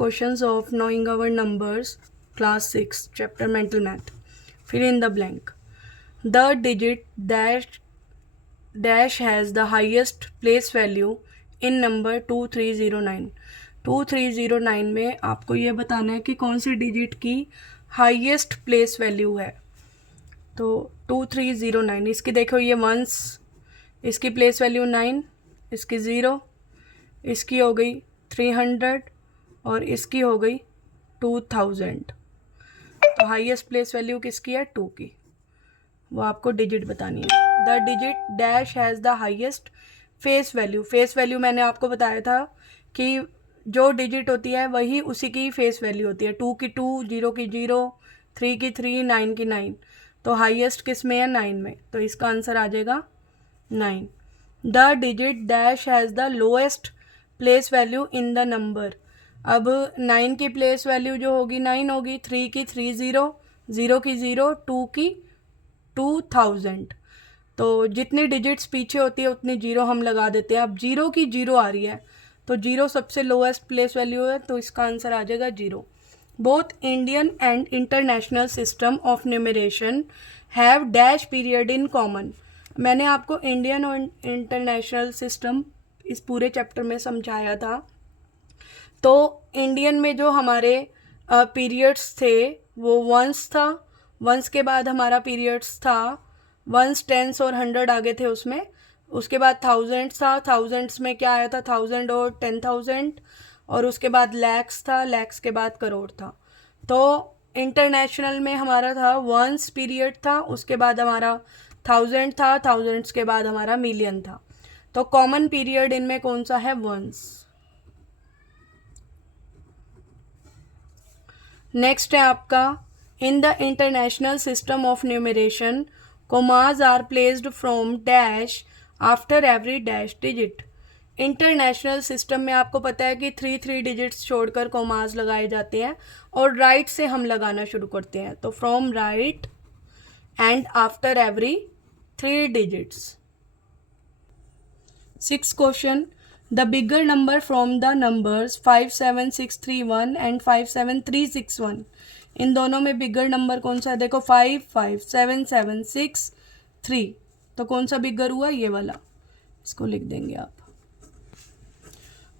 questions of knowing our numbers, class 6, chapter mental math. Fill in the blank. The digit dash has the highest place value in number 2309. 2309 में आपको ये बताना है कि कौन सी digit की हाईएस्ट प्लेस वैल्यू है. तो 2309 इसकी देखो, ये वंस, इसकी प्लेस वैल्यू 9, इसकी 0, इसकी हो गई 300 और इसकी हो गई 2000. तो हाईएस्ट प्लेस वैल्यू किसकी है? 2 की. वो आपको डिजिट बतानी है. The digit dash has the highest face value. Face value मैंने आपको बताया था कि जो डिजिट होती है वही उसी की फेस वैल्यू होती है. 2 की 2, 0 की 0, 3 की 3, 9 की 9. तो हाईएस्ट किस में है? 9 में. तो इसका आंसर आ जाएगा 9. The digit dash has the lowest place value in the number. अब 9 की प्लेस वैल्यू जो होगी 9 होगी, 3 की 30, 0 की 0, 2 की 2000. तो जितनी डिजिट्स पीछे होती है उतनी 0 हम लगा देते हैं. अब 0 की 0 आ रही है तो 0 सबसे लोएस्ट प्लेस वैल्यू है, तो इसका आंसर आ जाएगा 0. Both Indian and international system of numeration have dash period in common. मैंने आपको इंडियन और इंटरनेशनल सिस्टम इस पूरे चैप्टर में समझाया था. तो इंडियन में जो हमारे पीरियड्स थे वो वंस था. वंस के बाद हमारा पीरियड्स था वंस, टेंस और 100 आगे थे उसमें. उसके बाद थाउजेंड्स था. थाउजेंड्स में क्या आया था? 1000 और 10,000. और उसके बाद लैक्स था. लैक्स के बाद करोड़ था. तो इंटरनेशनल में हमारा था वंस पीरियड था, उसके बाद हमारा 1000 था, थाउजेंड्स के बाद हमारा मिलियन था. तो कॉमन पीरियड इनमें कौन सा है? वंस. नेक्स्ट है आपका, in the international system of numeration commas are placed from dash after every dash digit. International system में आपको पता है कि 3 डिजिट्स छोड़कर कोमाज लगाए जाते हैं और राइट से हम लगाना शुरू करते हैं. तो from right and after every 3 digits. 6th question, the bigger number from the numbers 57631 and 57361. इन दोनों में बिगर नंबर कौन सा है? देखो 5, 5, 7, 7, 6, 3. तो कौन सा बिगर हुआ? ये वाला. इसको लिख देंगे आप.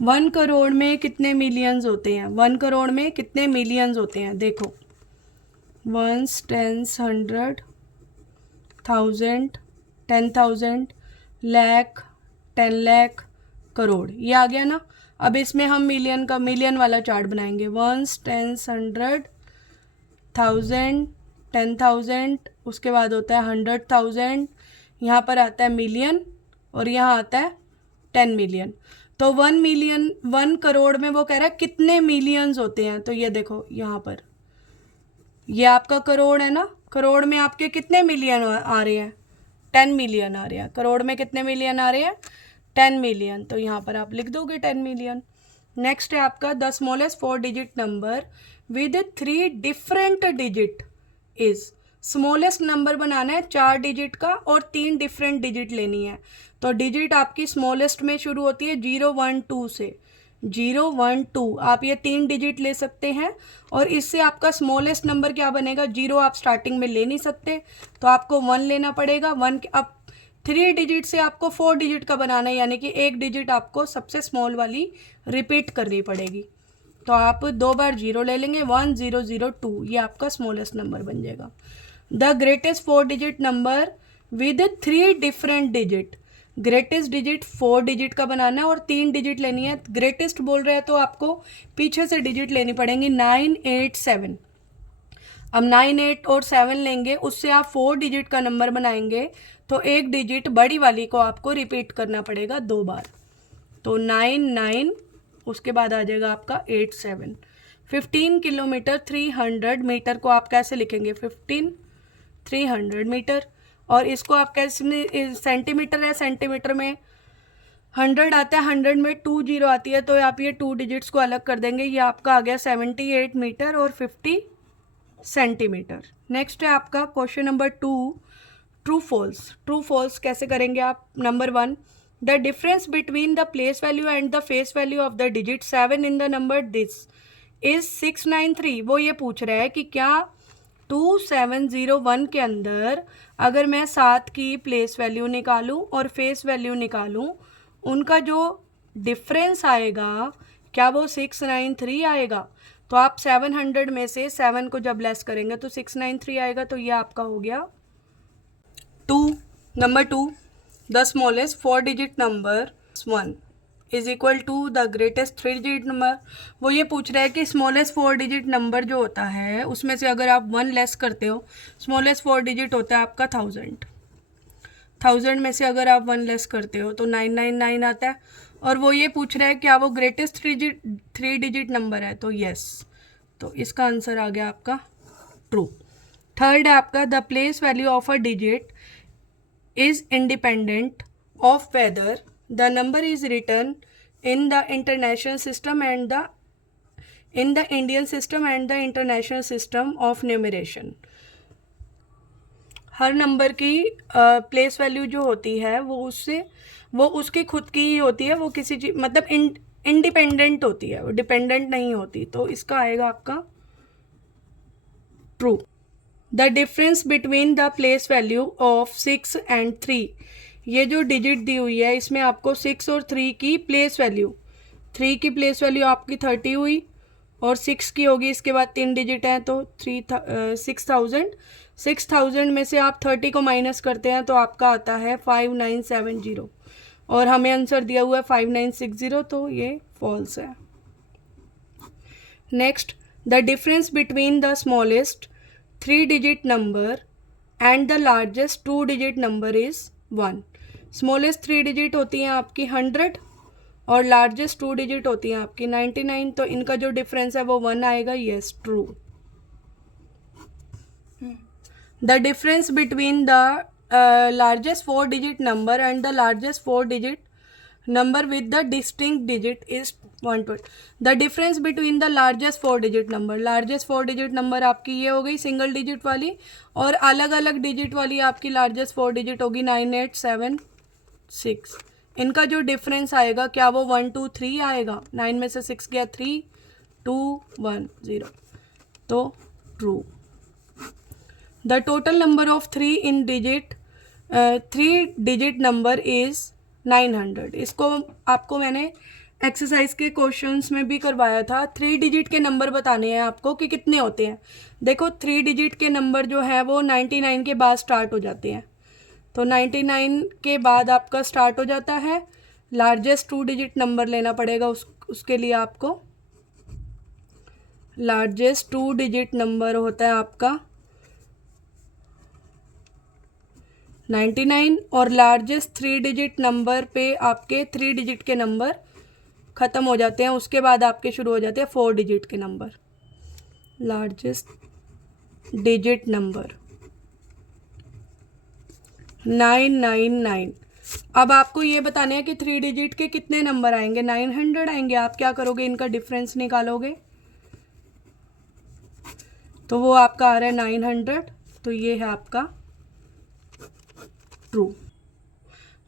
1 करोड़ में कितने मिलियंस होते हैं? 1 करोड़ में कितने मिलियंस होते हैं? देखो, वंस, टेंस, 100, 1000, 10,000, लाख, 10 लाख, करोड़. ये आ गया ना. अब इसमें हम मिलियन वाला चार्ट बनाएंगे. वंस, टेंस, 100, 1000, 10,000, उसके बाद होता है 100,000, यहाँ पर आता है मिलियन और यहाँ आता है 10 मिलियन. तो 1 मिलियन, 1 करोड़ में वो कह रहा है कितने मिलियंस होते हैं. तो ये देखो यहाँ पर, ये आपका करोड़ है ना. करोड़ में आपके कितने मिलियन आ रहे हैं? 10 मिलियन आ रहे हैं. करोड़ में कितने मिलियन आ रहे हैं? 10 मिलियन. तो यहाँ पर आप लिख दोगे 10 मिलियन. नेक्स्ट है आपका, the smallest 4 digit number with 3 different digit is. Smallest number बनाना है 4 डिजिट का और 3 डिफरेंट डिजिट लेनी है. तो डिजिट आपकी स्मॉलेस्ट में शुरू होती है 0, 1, 2 से. 0, 1, 2 आप ये 3 डिजिट ले सकते हैं और इससे आपका स्मॉलेस्ट नंबर क्या बनेगा? 0 आप स्टार्टिंग में ले नहीं सकते तो आपको 1 लेना पड़ेगा. 1 अब 3 डिजिट से आपको 4 डिजिट का बनाना है, यानी कि एक डिजिट आपको सबसे स्मॉल वाली रिपीट करनी पड़ेगी. तो आप 2 बार 0 ले लेंगे. 1, 0, 0, 2 ये आपका स्मॉलेस्ट नंबर बन जाएगा. The greatest 4 digit number with 3 different digit. Greatest digit 4 digit का बनाना है और 3 डिजिट लेनी है. ग्रेटेस्ट बोल रहे हैं तो आपको पीछे से डिजिट लेनी पड़ेंगी. 9, 8, 7. अब 9, 8 और 7 लेंगे, उससे आप 4 डिजिट का नंबर बनाएंगे तो एक डिजिट बड़ी वाली को आपको रिपीट करना पड़ेगा 2 बार. तो 9, 9, उसके बाद आ जाएगा आपका 8, 7. 15 किलोमीटर 300 मीटर को आप कैसे लिखेंगे? 15, 300 मीटर. और इसको आप कैसे, सेंटीमीटर है, सेंटीमीटर में 100 आता है, 100 में 2 0 आती है, तो आप ये 2 डिजिट्स को अलग कर देंगे. ये आपका आ गया 78 मीटर और 50 सेंटीमीटर. नेक्स्ट है आपका question number 2, true false. True false कैसे करेंगे आप? Number 1, the difference between the place value and the face value of the digit 7 in the number this is 693। वो ये पूछ रहा है कि क्या 2701 के अंदर अगर मैं 7 की प्लेस वैल्यू निकालूं और फेस वैल्यू निकालूं, उनका जो डिफरेंस आएगा क्या वो 693 आएगा? तो आप 700 में से 7 को जब लेस करेंगे तो 693 आएगा। तो ये आपका हो गया 2। Number 2, the smallest 4 digit number 1 is equal to the greatest 3 digit number. वो ये पूछ रहा है कि स्मॉलेस्ट 4 डिजिट नंबर जो होता है उसमें से अगर आप 1 लेस करते हो, स्मॉलेस्ट 4 डिजिट होता है आपका 1000 में से अगर आप 1 लेस करते हो तो 999 आता है। और वो ये पूछ रहा है क्या वो ग्रेटेस्ट 3 डिजिट नंबर है, तो यस। तो इसका आंसर आ गया आपका ट्रू। थर्ड है आपका the place value of a digit is independent of whether the number is written in the international system and in the Indian system and the international system of numeration। Her number की place value जो होती है वो उसकी खुद की ही होती है, वो किसी चीज मतलब इंडिपेंडेंट होती है, वो डिपेंडेंट नहीं होती। तो इसका आएगा आपका true. The difference between the place value of 6 and 3, ये जो डिजिट दी हुई है इसमें आपको 6 और 3 की प्लेस वैल्यू, 3 की प्लेस वैल्यू आपकी 30 हुई और 6 की होगी, इसके बाद 3 डिजिट हैं तो 6000 में से आप 30 को माइनस करते हैं तो आपका आता है 5970 और हमें आंसर दिया हुआ है 5960, तो ये फॉल्स है। Next, the difference between the smallest 3 digit number and the largest 2 digit number is 1। Smallest 3 digit होती हैं आपकी 100 और लार्जेस्ट 2 डिजिट होती हैं आपकी 99, तो इनका जो डिफरेंस है वो 1 आएगा। Yes, true. The difference between the largest 4 digit number and the largest 4 digit number with the distinct digit is 120। The difference between the largest 4 digit number, largest 4 digit number आपकी ये हो गई सिंगल डिजिट वाली, और अलग अलग digit वाली आपकी लार्जेस्ट 4 डिजिट होगी 9876। इनका जो डिफरेंस आएगा क्या वो 1 2 3 आएगा? 9 में से 6 गया 3 2 1 0, तो true. The total number of 3 digit number is 900। इसको आपको मैंने एक्सरसाइज के क्वेश्चंस में भी करवाया था। 3 डिजिट के नंबर बताने हैं आपको कि कितने होते हैं। देखो 3 डिजिट के नंबर जो है वो 99 के बाद स्टार्ट हो जाते हैं, तो 99 के बाद आपका स्टार्ट हो जाता है। लार्जेस्ट 2 डिजिट नंबर लेना पड़ेगा उसके लिए आपको। लार्जेस्ट 2 डिजिट नंबर होता है आपका 99 और लार्जेस्ट 3 डिजिट नंबर पे आपके 3 डिजिट के नंबर ख़त्म हो जाते हैं, उसके बाद आपके शुरू हो जाते हैं 4 डिजिट के नंबर। Largest digit number 999। अब आपको ये बताना है कि 3 डिजिट के कितने नंबर आएंगे? 900 आएंगे। आप क्या करोगे? इनका डिफरेंस निकालोगे, तो वो आपका आ रहा है 900, तो ये है आपका true.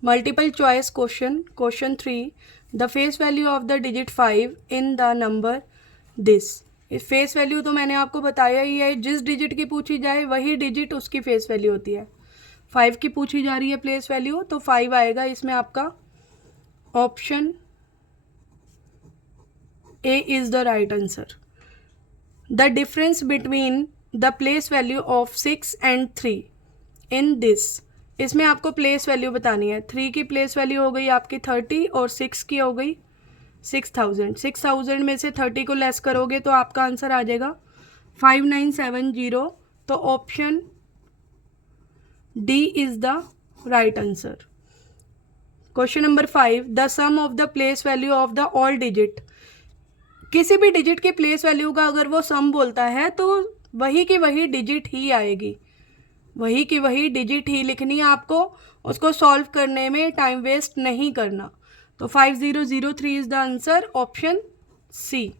Multiple choice question 3, the face value of the digit 5 in the number this. Face value तो मैंने आपको बताया ही है, जिस डिजिट की पूछी जाए वही डिजिट उसकी फेस वैल्यू होती है। 5 की पूछी जा रही है प्लेस वैल्यू, तो 5 आएगा इसमें आपका। Option A is the right answer. The difference between the place value of 6 and 3 in this, इसमें आपको प्लेस वैल्यू बतानी है। 3 की प्लेस वैल्यू हो गई आपकी 30 और 6 की हो गई 6000। 6000 में से 30 को लेस करोगे तो आपका आंसर आ जाएगा 5970, तो option D is the right answer. Question number 5, the sum of the place value of the all digit. किसी भी डिजिट की प्लेस वैल्यू का अगर वो सम बोलता है तो वही की वही डिजिट ही आएगी, वही की वही डिजिट ही लिखनी है आपको, उसको सॉल्व करने में टाइम वेस्ट नहीं करना। तो 5003 is the answer, option C.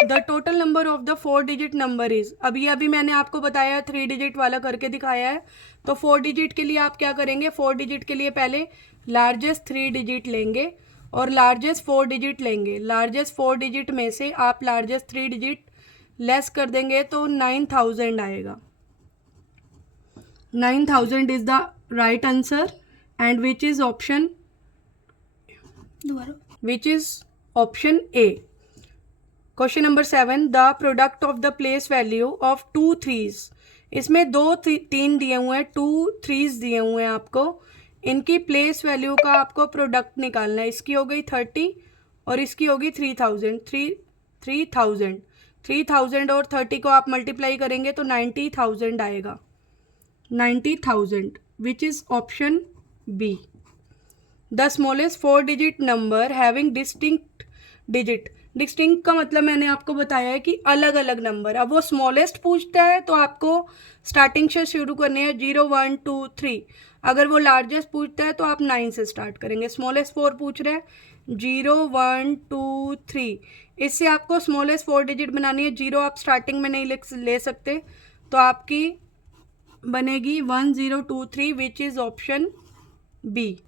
The total number of the 4 digit number is, अभी मैंने आपको बताया 3 डिजिट वाला करके दिखाया है, तो 4 डिजिट के लिए आप क्या करेंगे? 4 डिजिट के लिए पहले लार्जेस्ट 3 डिजिट लेंगे और लार्जेस्ट 4 डिजिट लेंगे। लार्जेस्ट 4 डिजिट में से आप लार्जेस्ट 3 डिजिट लेस कर देंगे तो 9000 आएगा। 9000 is the right answer and which is option A. Question number 7, the product of the place value of 2 3s। इसमें 2 3 दिए हुए हैं, 2 3s दिए हुए हैं आपको। इनकी प्लेस वैल्यू का आपको प्रोडक्ट निकालना है। इसकी हो गई 30 और इसकी होगी 3000। 3000 और 30 को आप मल्टीप्लाई करेंगे तो 90000 आएगा। 90000 which is option B. The smallest 4 digit number having distinct digit. Distinct का मतलब मैंने आपको बताया है कि अलग अलग नंबर। अब वो स्मॉलेस्ट पूछता है तो आपको स्टार्टिंग से शुरू करनी है 0 1 2 3। अगर वो लार्जेस्ट पूछता है तो आप 9 से स्टार्ट करेंगे। स्मॉलेस्ट 4 पूछ रहे हैं 0 1 2 3। इससे आपको स्मॉलेस्ट 4 डिजिट बनानी है। 0 आप स्टार्टिंग में नहीं ले सकते तो आपकी बनेगी 1023 which is option B.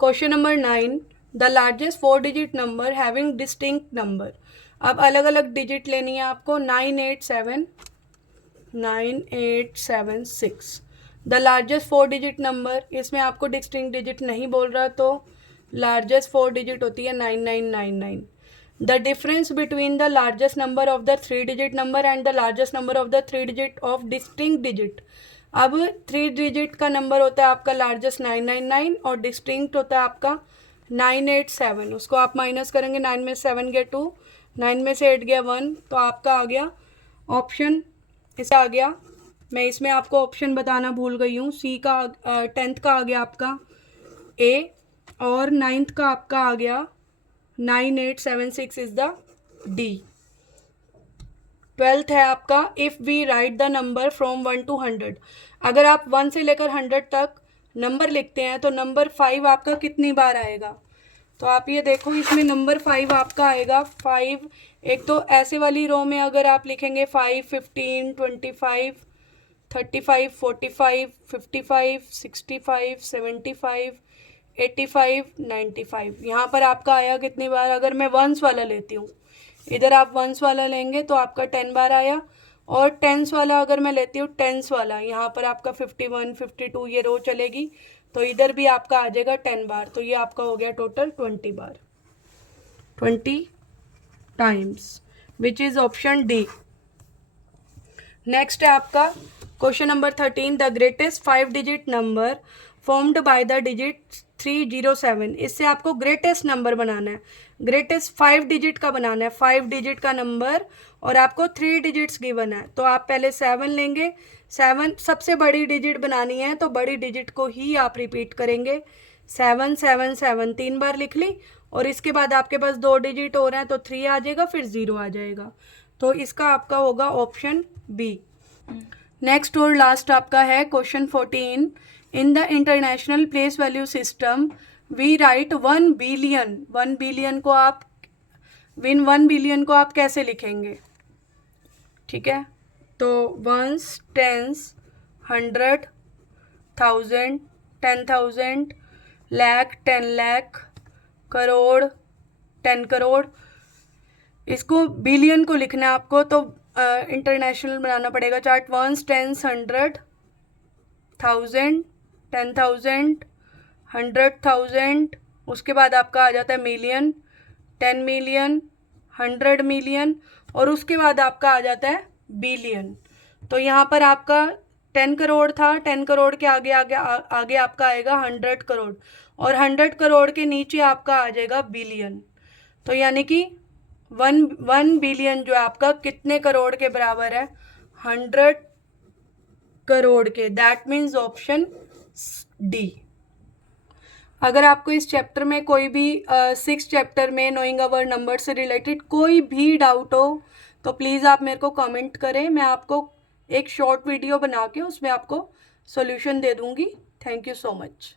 Question number 9, the largest 4 digit number having distinct number. अब अलग अलग डिजिट लेनी है आपको। 9876 द लार्जेस्ट 4 डिजिट नंबर। इसमें आपको डिस्टिंक्ट डिजिट नहीं बोल रहा तो लार्जेस्ट 4 डिजिट होती है 9999। The difference between the largest number of the 3 digit number and the largest number of the 3 digit of distinct digit. अब 3 डिजिट का नंबर होता है आपका लार्जेस्ट 999 और डिस्टिंक्ट होता है आपका 987। उसको आप माइनस करेंगे। 9 में 7 गया 2, 9 में से 8 गया 1, तो आपका आ गया ऑप्शन इसे आ गया। मैं इसमें आपको ऑप्शन बताना भूल गई हूँ। सी का 10th का आ गया आपका ए और 9th का आपका आ गया 9876 इज द डी। 12th है आपका if we write the number from 1 to 100। अगर आप 1 से लेकर 100 तक नंबर लिखते हैं तो नंबर 5 आपका कितनी बार आएगा। तो आप ये देखो इसमें नंबर 5 आपका आएगा 5। एक तो ऐसे वाली रो में अगर आप लिखेंगे 5 15 25 35 45 55 65 75 85 95। यहाँ पर आपका आया कितनी बार। अगर मैं वंस वाला लेती हूँ, इधर आप वंस वाला लेंगे तो आपका 10 बार आया। और टेंस वाला अगर मैं लेती हूँ टेंस वाला, यहाँ पर आपका 51 52 ये रो चलेगी तो इधर भी आपका आ जाएगा 10 बार। तो ये आपका हो गया total 20 bar, 20 times which is option D. Next है आपका question number 13, the greatest 5 digit number formed by the digit 307। इससे आपको ग्रेटेस्ट नंबर बनाना है। ग्रेटेस्ट 5 डिजिट का बनाना है, 5 डिजिट का नंबर और आपको 3 डिजिट्स गिवन है। तो आप पहले 7 लेंगे। 7 सबसे बड़ी डिजिट बनानी है तो बड़ी डिजिट को ही आप रिपीट करेंगे। 7 7 7 3 बार लिख ली और इसके बाद आपके पास 2 डिजिट हो रहे हैं तो 3 आ जाएगा, फिर 0 आ जाएगा। तो इसका आपका होगा ऑप्शन बी। नेक्स्ट और लास्ट आपका है question 14, in the international place value system we write 1 billion. 1 billion को आप 1 बिलियन को आप कैसे लिखेंगे। ठीक है, तो वंस, टेंस, 100, 1000, 10,000, लाख, 10 लाख, करोड़, 10 करोड़। इसको बिलियन को लिखना है आपको तो इंटरनेशनल बनाना पड़ेगा चार्ट। वंस, टेंस, 100, 1000, 10,000, 100,000, उसके बाद आपका आ जाता है मिलियन, 10 मिलियन, 100 मिलियन और उसके बाद आपका आ जाता है बिलियन। तो यहाँ पर आपका 10 करोड़ था, 10 करोड़ के आगे आगे आपका आएगा 100 करोड़ और 100 करोड़ के नीचे आपका आ जाएगा बिलियन। तो यानी कि 1 बिलियन जो आपका कितने करोड़ के बराबर है, 100 करोड़ के। That means option D. अगर आपको इस चैप्टर में कोई भी 6 चैप्टर में नोइंग अवर नंबर से रिलेटेड कोई भी डाउट हो तो प्लीज़ आप मेरे को कमेंट करें। मैं आपको एक शॉर्ट वीडियो बना के उसमें आपको सॉल्यूशन दे दूँगी। Thank you so much.